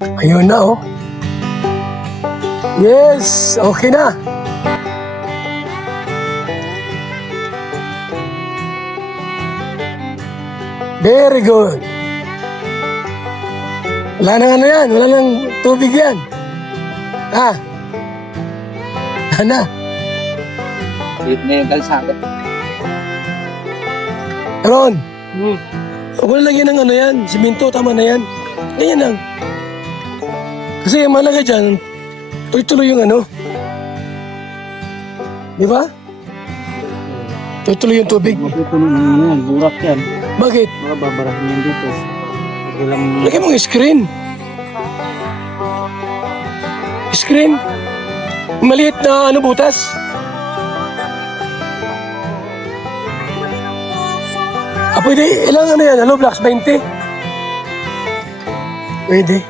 Ayun na, oh. Yes, okay na. Very good. Wala nang ano yan, wala nang tubig yan. Ah. Ano? Hit na yung kalsada. Ron, huwag mo na lagyan ng ano yan, simento, tama na yan. Ganyan lang. Kasi yung malagay dyan, tuloy-tuloy yung ano. Di ba? Tuloy-tuloy yung tubig. Matutunan ng yan, burak yan. Bakit? Baka babarahin yan dito. Walang... Lagyan mo ng screen. Screen. Maliit na ano butas. Pwede, ilang ano yan? Hello, blocks, 20? Pwede.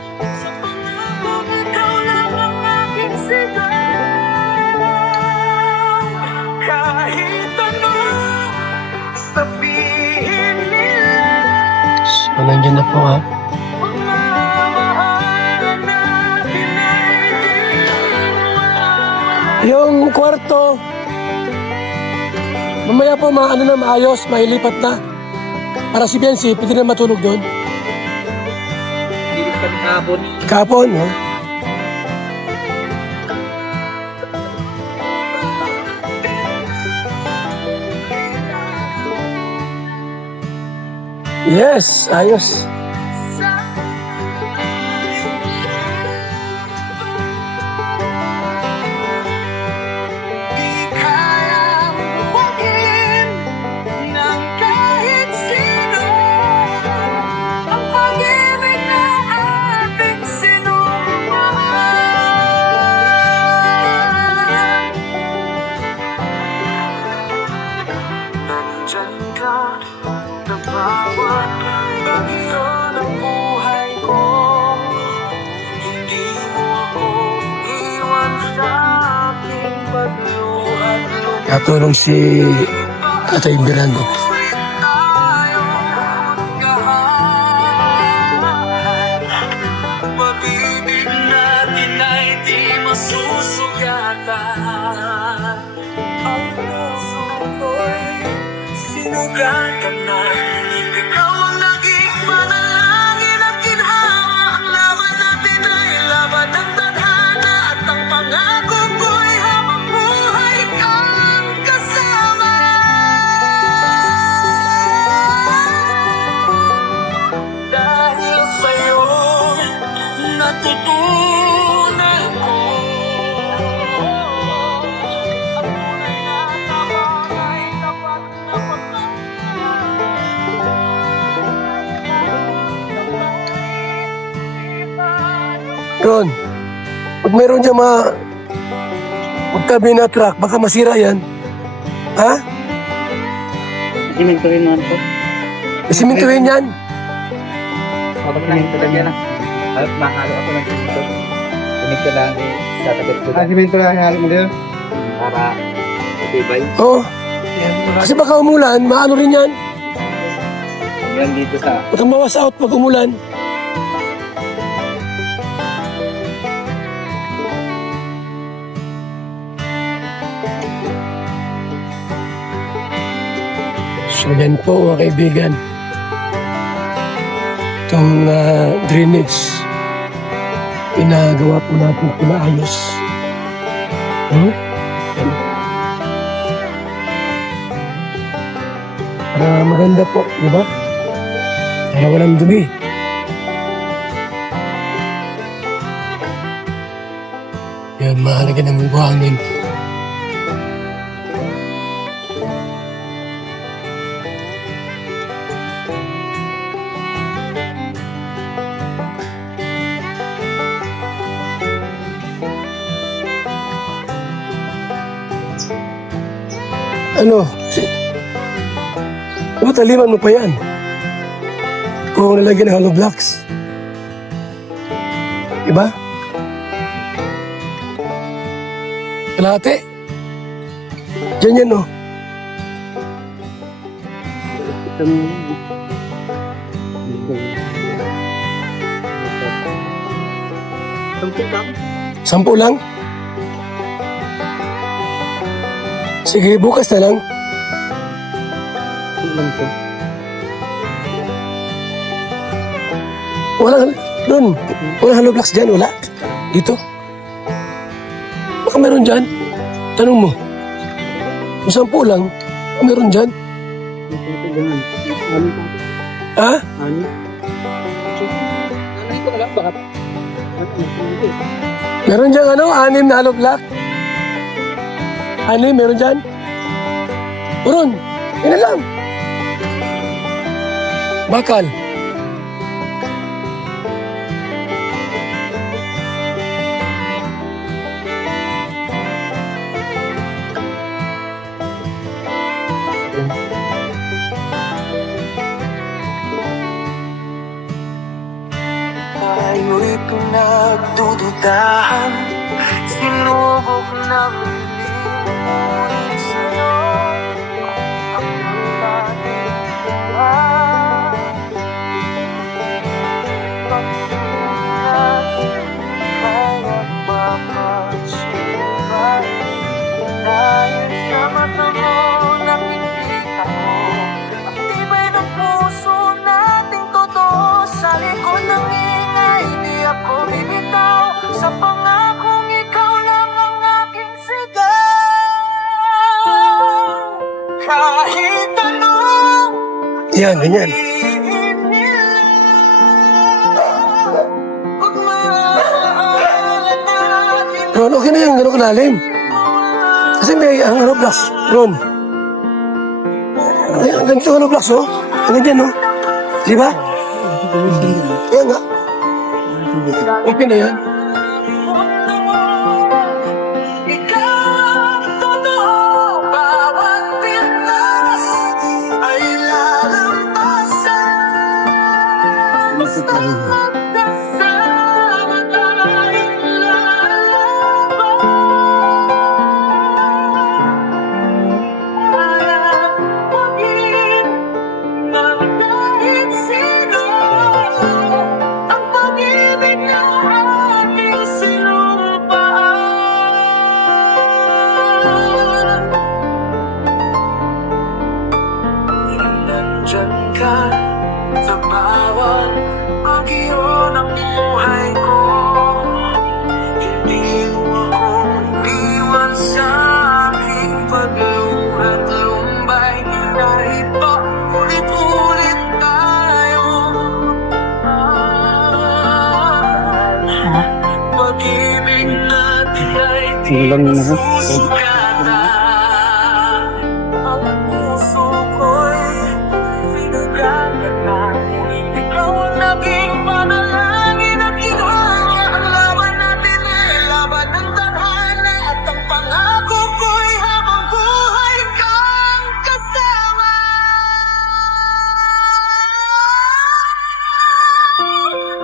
So, nandiyan na po ha. Yung kwarto, mamaya po ano na maayos, mailipat na. Para si Biancy, pwede na matulog doon. Hilig kami kahapon. Kapon, no? Yes, ayos. Katulong si Tatay Mirando. Pag-ibig natin ay di masusugatan. Ang puso ko'y sinugatan na. Ikaw ang naging manalangin at ginhawa. Ang laban natin ay laban ng tadhana. At ang pangako ko'y habang buhay kang kasama. Dahil sa'yo natutunan ko ang tunay na tabang ay tapat na Ron, pag mayroon dyan magtabi na truck, baka masira yan. Ha? Simentohin naman po. Isimintuhin yan. Kapag nahing talagyan na. Halos mahalo ako ng simento. Simenто lang eh. Tatagod ko lang. Simento lang halo mo dito. Para matibay. Oo. Kasi baka umulan, maano rin yan. Yan dito sa... Huwag kang bawas out pag umulan. So yan po mga kaibigan. Itong drainage, pinagawa po natin pinaayos. Para maganda po, di ba? Para walang dumi. Yan, mahalaga ng buhangin. Ano? Taliman mo pa yan. Kung nalagyan ng hollow blocks. Diba? Kalahati. Diyan yan, oh. 10 lang? Sige, bukas na lang. Wala, doon. Wala hollow blocks dyan, wala. Dito. Baka meron dyan. Tanong mo. Kung 10 lang, meron dyan. Ha? Ano ko lang, baka Meron dyan 6 na hollow block. 6, meron dyan. Meron. Yan na lang. Bakal. Tayo'y pinagdududahan, sinubok ng limutin sa'yo. Ang natin gawa, pagtunan, kaya mapagsubay. Dahil sa mata mo, nakikita ko ang tibay ng puso nating totoo. Sa likod ng ingay, di ako bibitaw. Sa pangakong ikaw lang ang aking sigaw. Kahit anong Yan, ganyan. sabihin nila, pagmamahalan natin Ron, okay na yan. Gano'n kalalim. Kasi may ang hollow blocks. Ron. Ay, ang ganito hollow blocks, oh. Ang ganyan, oh. Di ba? Kaya nga. Okay na yan. ikaw totoo, bawat pintas ay lalampasan. Basta magkasama tayong lalaban. Para maging ng kahit sino, ang pag-ibig na aking sinumpaan. Nandyan ka sa bawat bagyo ng buhay ko. Hindi mo ako iniwan sa aking pagluhat lumbay. Kahit pa ulit-ulit tayo pag-ibig natin ay di masusugatan. Ang puso ko'y sinugatan na ikaw ang naging panalangin at ginhawa. Ang laban natin ay laban ng tadhana, at ang pangako ko'y habang buhay kang kasama.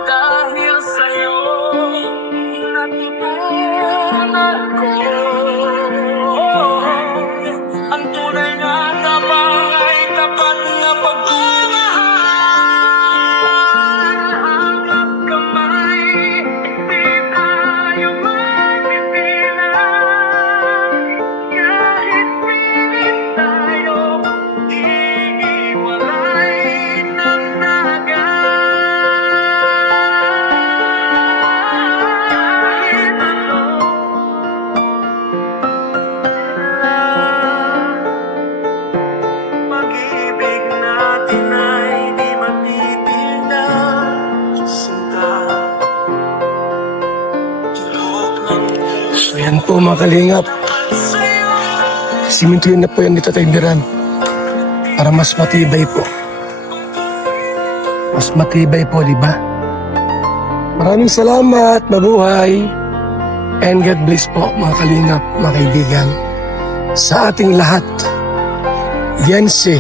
Dahil sa'yo natutunan ko ang tunay na tapang ay tapat na pagmamahal. Hanap kamay, di tayo magpipilay. Kahit pilit tayo, iiwalay ng kahit ano. Pag-ibig natin ay di matitil na sinta. Tulog ng So yan po mga kalingap. sa'yo. Simintuin na po yan dito tayo Biran. Para mas matibay po. Mas matibay po, di ba? Maraming salamat, mabuhay. And God bless po mga kalingap, mga kaibigan. Sa ating lahat. Diyanse.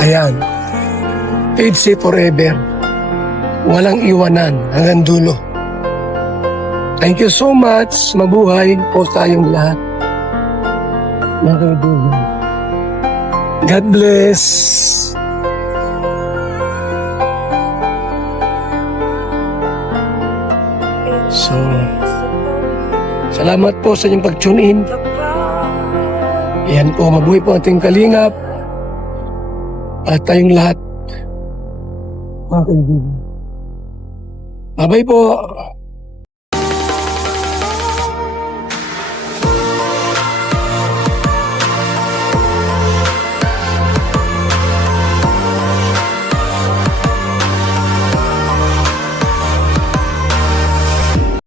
Ayan. Paidse forever. Walang iwanan hanggang dulo. Thank you so much. Mabuhay po tayong lahat. Mga kaibigan. God bless. So, salamat po sa inyong pag-tune in. Yan po, mabuhay po ating kalingap. At tayong lahat. Mga kaibigan. Bye-bye po.